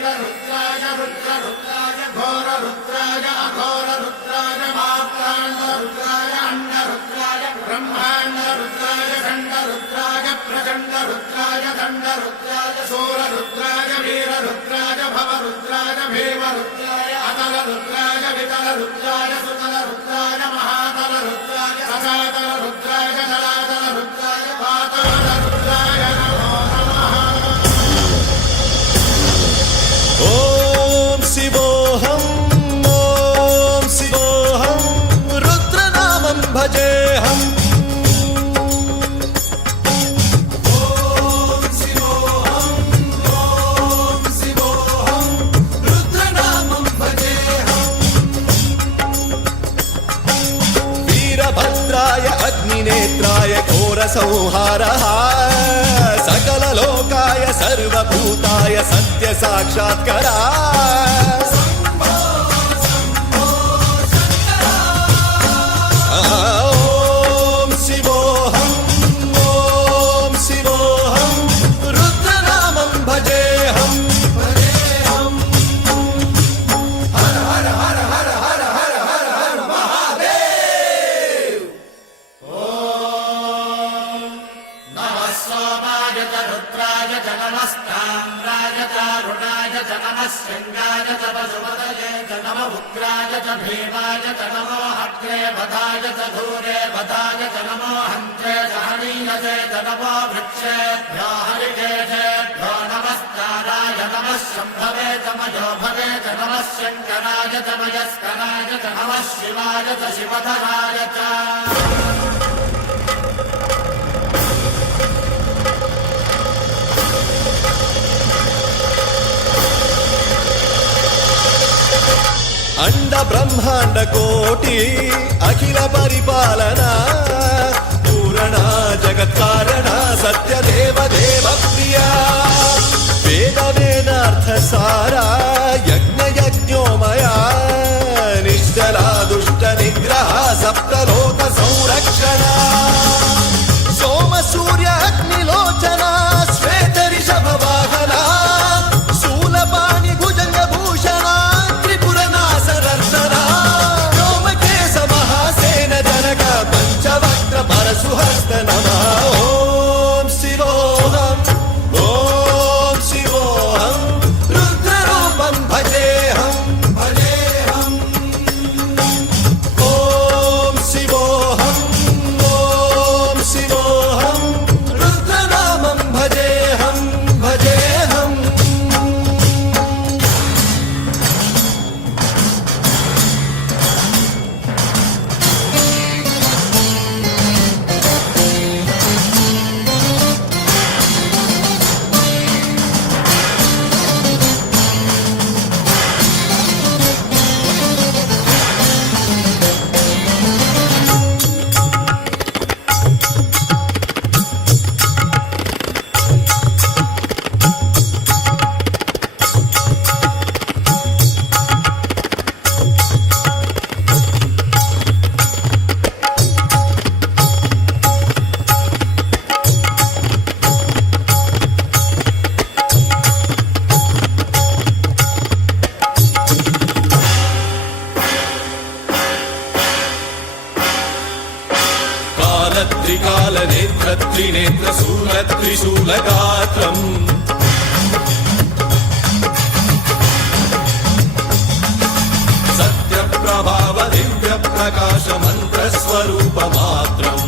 वीररुद्राय रुद्ररुद्राय घोररुद्राय अघोररुद्राय मार्ताण्डरुद्राय अण्डरुद्राय ब्रह्माण्डरुद्राय खण्डरुद्राय प्रचण्डरुद्राय दण्डरुद्राय शूररुद्राय वीररुद्राय भवरुद्राय भीमरुद्राय अतलरुद्राय वितलरुद्राय सुतलरुद्राय महातलरुद्राय सजातलरुद्राय जलातलरुद्राय पातालरुद्राय नमो नमः। ओम शिवोऽहं रुद्रनामं भजेऽहम्। वीरभद्राय अग्निनेत्राय घोरसंहारः सकललोकाय सर्वभूताय सत्यसाक्षात्करा। ॐ शिवोऽहं रुद्रनामं भजेऽहम्। हर हर हर हर हर हर हर हर महादेव। नमः सोमाय च रुद्राय च नमस्ताम्राय च अरुणाय च नमः शृङ्गाय च पशुपतये च नमः उग्राय च भीमाय च नमो हत्रे वधाय च धूरे वधाय च नमो हन्त्रे च हनीयसे च नमो वृक्षेभ्यो हरिकेशेभ्यो नमस्काराय नमः शम्भवे च मयोभवे च नमः शङ्कराय च मयस्कराय च नमः शिवाय च शिवधराय च। अंड ब्रह्मांड कोटि अखिल परिपालना पूरणा जगत्कारणा सत्य देव देव प्रिया वेद वेदार्थ सारा यज्ञ यज्ञोमया निश्चला दुष्ट निग्रह सप्तलोक संरक्षणा सोम सूर्य अग्निलोचना श्वेत ऋषभ वाहना शूलपाणि भुजंग भूषणा परशुहस्त नमः। ओम शिवोऽहं रुद्ररूपं भजेऽहम्। ओम शिवोऽहं रुद्रनामं भजेऽहम्। त्रिकालनेत्र त्रिनेत्र शूल त्रिशूलगात्रम् सत्यप्रभाव दिव्य प्रकाश मंत्र स्वरूप मात्रम्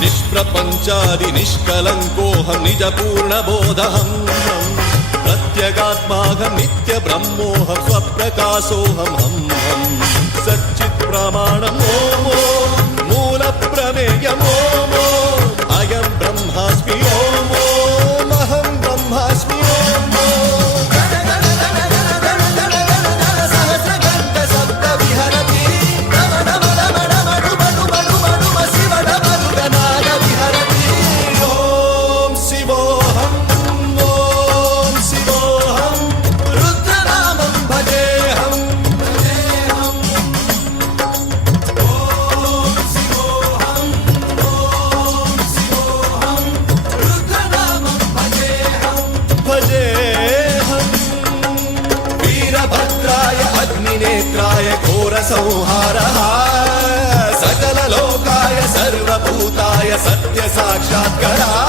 निष्प्रपंचादि निष्कलंकोऽहं निज पूर्ण बोधहम् प्रत्यगात्माहं नित्य ब्रह्मोऽहं स्वप्रकाशोऽहं हम सच्चित् प्रमाणम् ओम मूल प्रमेयम् ओम अयं ब्रह्मास्मि ओम अहं ब्रह्मास्मि ओम सहस्रगन्ध शब्द विहरति नम नम नम नम डुम डुम डुम डुम शिव डमरुगनाद विहरति। ओम शिवोऽहं रुद्रनामं भजेऽहम्। ओम शिवोऽहं संहारः सकललोकाय सर्वभूताय सत्य साक्षात्कारः